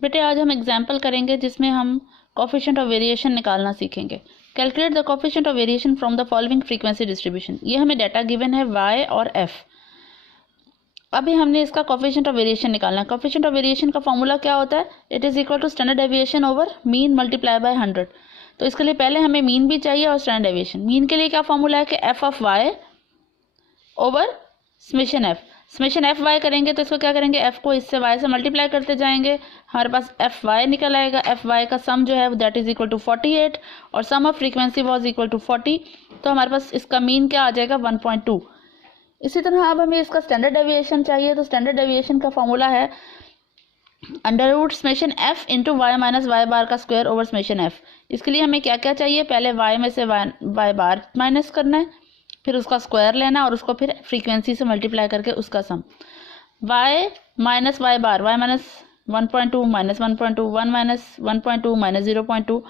बेटे आज हम एग्जाम्पल करेंगे जिसमें हम कोफिशिएंट ऑफ वेरिएशन निकालना सीखेंगे। Calculate the coefficient of variation from the following frequency distribution. ये हमें डाटा गिवन है y और f। अभी हमने इसका कोफिशिएंट ऑफ वेरिएशन निकालना है। कोफिशिएंट ऑफ वेरिएशन का फॉर्मूला क्या होता है? It is equal to standard deviation over mean multiply by 100। तो इसके लिए पहले हमें मीन भी चाहिए और स्टैंडर्ड डेविएशन। मीन के लिए क्या फॉर्मूला है कि F of Y over summation F. Summation F Y करेंगे तो इसको क्या करेंगे, एफ को इससे वाई से मल्टीप्लाई करते जाएंगे, हमारे पास एफ वाई निकल आएगा। एफ वाई का सम जो है दैट इज इक्वल टू 48 और sum of frequency was equal to 40। तो हमारे पास इसका मीन क्या आ जाएगा 1.2। इसी तरह अब हमें इसका स्टैंडर्ड डेविएशन चाहिए। तो स्टैंडर्ड डेविएशन का फॉर्मूला है under root summation f into y minus y bar का स्क्वायर ओवर समेशन एफ। इसके लिए हमें क्या क्या चाहिए, पहले वाई में से वाई बार माइनस करना है, फिर उसका स्क्वायर लेना और उसको फिर फ्रीक्वेंसी से मल्टीप्लाई करके उसका सम। y माइनस वाई बार, y minus 1.2 minus 1.2, 1 minus 1.2 minus 0.2,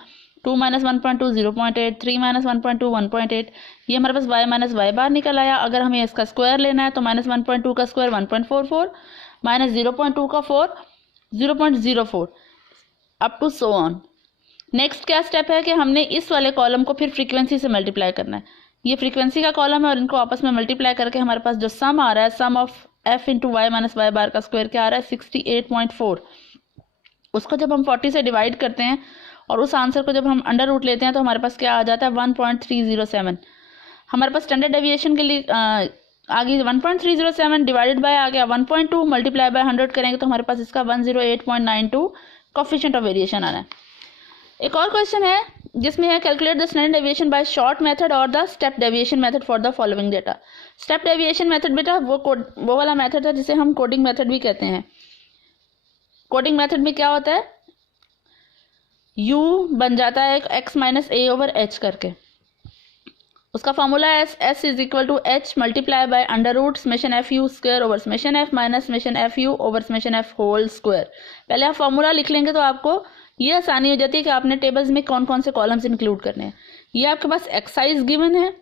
2 minus 1.2 0.8, 3 minus 1.2 1.8। ये हमारे पास y माइनस वाई बार निकल आया। अगर हमें इसका स्क्वायर लेना है तो माइनस 1.2 का स्क्वायर 1.44, माइनस 0.2 का 4 0.04 up to so on. Next क्या स्टेप है कि हमने इस वाले कॉलम को फिर फ्रीक्वेंसी से मल्टीप्लाई करना है। ये फ्रीक्वेंसी का कॉलम है और इनको आपस में मल्टीप्लाई करके हमारे पास जो सम आ रहा है, sum of f into y minus y bar का स्क्वायर क्या आ रहा है 68.4। उसको जब हम 40 से डिवाइड करते हैं और उस आंसर को जब हम अंडर रूट लेते हैं तो हमारे पास क्या आ जाता है 1.307। हमारे पास स्टैंडर्ड डेविएशन के लिए आगे 1.307 डिवाइडेड बाय आ गया 1.2 मल्टीप्लाई बाय 100 करेंगे तो हमारे पास इसका 108.92 कोफिशिएंट ऑफ वेरिएशन आना है। एक और क्वेश्चन है जिसमें है calculate the standard deviation by short method और the step deviation method for the following data. Step deviation method बेटा वो वाला मेथड है जिसे हम कोडिंग मेथड भी कहते हैं। कोडिंग मेथड में क्या होता है, u बन जाता है x minus A over H करके। उसका फॉर्मूला है s is equal to H multiply by under root summation F U square over summation F minus summation F U over summation F whole square. पहले आप formula लिख लेंगे तो आपको ये आसानी हो जाती है कि आपने टेबल्स में कौन कौन से कॉलम्स इंक्लूड करने हैं। ये आपके पास एक्साइज गिवन है,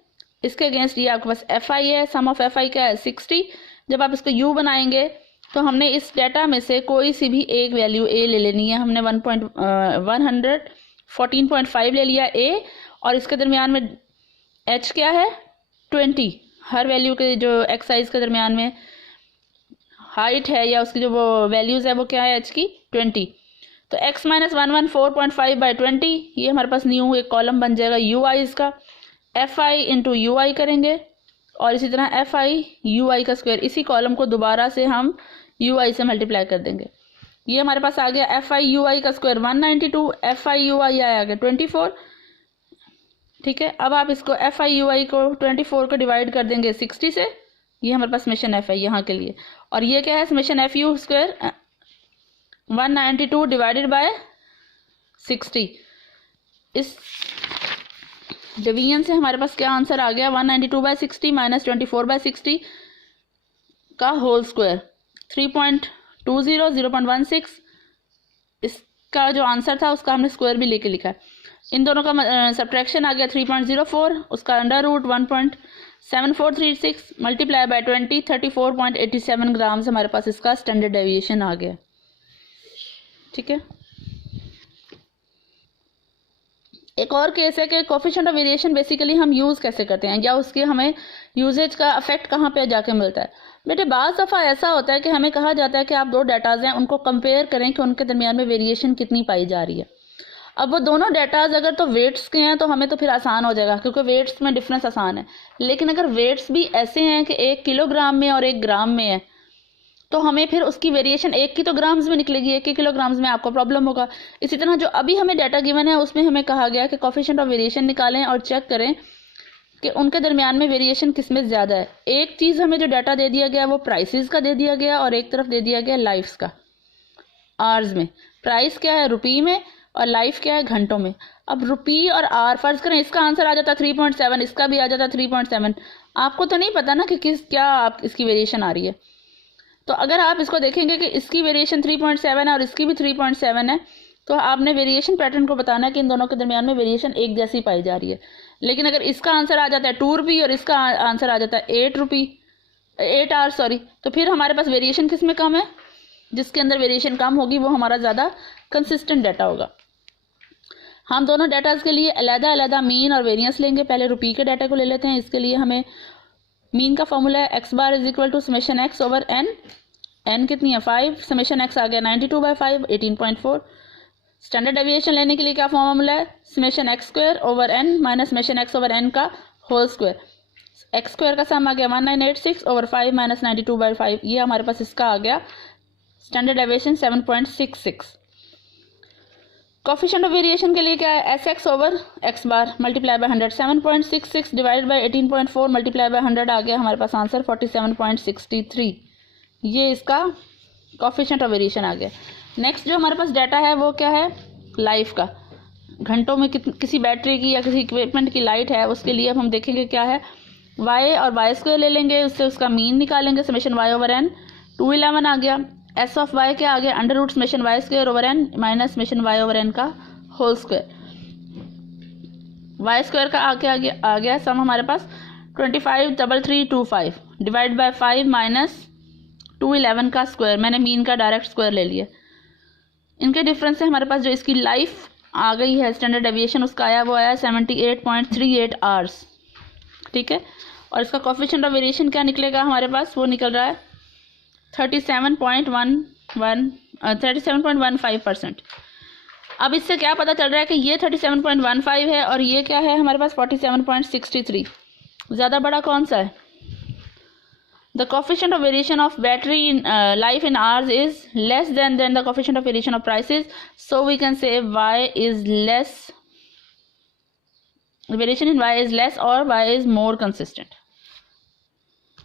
इसके अगेंस्ट ये आपके पास एफ आई है, सम ऑफ एफ आई क्या है 60। जब आप इसको यू बनाएंगे तो हमने इस डाटा में से कोई सी भी एक वैल्यू ए ले लेनी है। हमने 114.5 ले लिया ए और इसके दरमियान में एच क्या है 20। हर वैल्यू के जो एक्साइज के दरमियान में हाइट है या उसकी जो वो वैल्यूज़ है वो क्या है एच की 20। तो x माइनस 114.5 बाई 20 ये हमारे पास न्यू एक कॉलम बन जाएगा यू आई इसका। एफ आई इंटू यू आई करेंगे और इसी तरह एफ आई यू आई का स्क्वायर, इसी कॉलम को दोबारा से हम यू आई से मल्टीप्लाई कर देंगे। ये हमारे पास आ गया एफ आई यू आई का स्क्वायर 192, एफ आई यू आई आ गया 24। ठीक है, अब आप इसको एफ आई यू आई को 24 को डिवाइड कर देंगे 60 से। ये हमारे पास समेशन एफ है यहाँ के लिए, और ये क्या है summation F U square 192 divided by 60। इस डिवीजन से हमारे पास क्या आंसर आ गया 192 बाय 60 माइनस 24 बाय 60 का होल स्क्वायर 3.20 0.16। इसका जो आंसर था उसका हमने स्क्वायर भी लेके लिखा है। इन दोनों का सब्ट्रैक्शन आ गया 3.04, उसका under root 1.7436 multiply by 20 34.87 grams हमारे पास इसका स्टैंडर्ड डेविएशन आ गया। ठीक है, एक और केस है कि कोफिशिएंट ऑफ वेरिएशन बेसिकली हम यूज़ कैसे करते हैं या उसके हमें यूजेज का इफेक्ट कहाँ पे जाके मिलता है। बेटे बाज़ दफ़ा ऐसा होता है कि हमें कहा जाता है कि आप दो डाटाज हैं उनको कंपेयर करें कि उनके दरमियान में वेरिएशन कितनी पाई जा रही है। अब वो दोनों डाटाज अगर तो वेट्स के हैं तो हमें तो फिर आसान हो जाएगा क्योंकि वेट्स में डिफरेंस आसान है। लेकिन अगर वेट्स भी ऐसे हैं कि 1 किलोग्राम में और 1 ग्राम में है तो हमें फिर उसकी वेरिएशन एक की तो ग्राम्स में निकलेगी, 1 किलोग्राम्स में आपको प्रॉब्लम होगा। इसी तरह जो अभी हमें डाटा गिवन है उसमें हमें कहा गया कि कोफिशिएंट ऑफ वेरिएशन निकालें और चेक करें कि उनके दरमियान में वेरिएशन किस में ज़्यादा है। एक चीज़ हमें जो डाटा दे दिया गया वो प्राइसेस का दे दिया गया और एक तरफ दे दिया गया लाइफ्स का, आवर्स में। प्राइस क्या है रुपये में और लाइफ क्या है घंटों में। अब रुपये और आर फर्ज करें इसका आंसर आ जाता 3.7, इसका भी आ जाता 3.7। आपको तो नहीं पता ना कि क्या आप इसकी वेरिएशन आ रही है। तो अगर आप इसको देखेंगे कि इसकी वेरिएशन 3.7 है और इसकी भी 3.7 है तो आपने वेरिएशन पैटर्न को बताना है कि इन दोनों के दरमियान में वेरिएशन एक जैसी पाई जा रही है। लेकिन अगर इसका आंसर आ जाता है 2 रुपये और इसका आंसर आ जाता है 8 आवर तो फिर हमारे पास वेरिएशन किस में कम है, जिसके अंदर वेरिएशन कम होगी वो हमारा ज़्यादा कंसिस्टेंट डाटा होगा। हम दोनों डाटाज के लिए अलग अलग मीन और वेरिएंस लेंगे। पहले रुपये के डाटा को ले लेते हैं। इसके लिए हमें मीन का फॉर्मूला है X bar is equal to summation X over N. N कितनी है 5, समेशन एक्स आ गया 92/5 18.4। स्टैंडर्ड डेविएशन लेने के लिए क्या फॉर्मूला है, summation X square over N minus summation X over N का होल स्क्वायर। एक्स स्क्वायर का सम आ गया 1986 ओवर 5 माइनस 92/5, ये हमारे पास इसका आ गया standard deviation 7.66। Coefficient of variation के लिए क्या है, S x over x bar multiply by 100, 7.66 divide by 18.4 multiply by 100 आ गया हमारे पास आंसर 47.63। ये इसका कोफिशिएंट ऑफ वेरिएशन आ गया। नेक्स्ट जो हमारे पास डाटा है वो क्या है, लाइफ का, घंटों में किसी बैटरी की या किसी इक्विपमेंट की लाइट है, उसके लिए अब हम देखेंगे क्या है, वाई और वाई स्क्वायर ले लेंगे, उससे उसका मीन निकालेंगे, समेशन वाई ओवर एन 211 आ गया। एस ऑफ वाई क्या आ गया, under root summation Y square over N minus summation Y over N का होल स्क्वायर। वाई स्क्वायर का आ गया सम हमारे पास 253325 डिवाइड बाय 5 माइनस 211 का स्क्वायर, मैंने मीन का डायरेक्ट स्क्वायर ले लिया। इनके डिफरेंस से हमारे पास जो इसकी लाइफ आ गई है स्टैंडर्ड डेविएशन उसका आया, वो आया 78.38 आवर्स, ठीक है। और इसका कोफिशिएंट ऑफ वेरिएशन क्या निकलेगा हमारे पास, वो निकल रहा है 37.15%। अब इससे क्या पता चल रहा है कि ये 37.15 है और ये क्या है हमारे पास 47.63। ज़्यादा बड़ा कौन सा है, the coefficient of variation of battery in life in hours is less than the coefficient of variation of prices, so we can say y is less, variation in y is less or y is more consistent.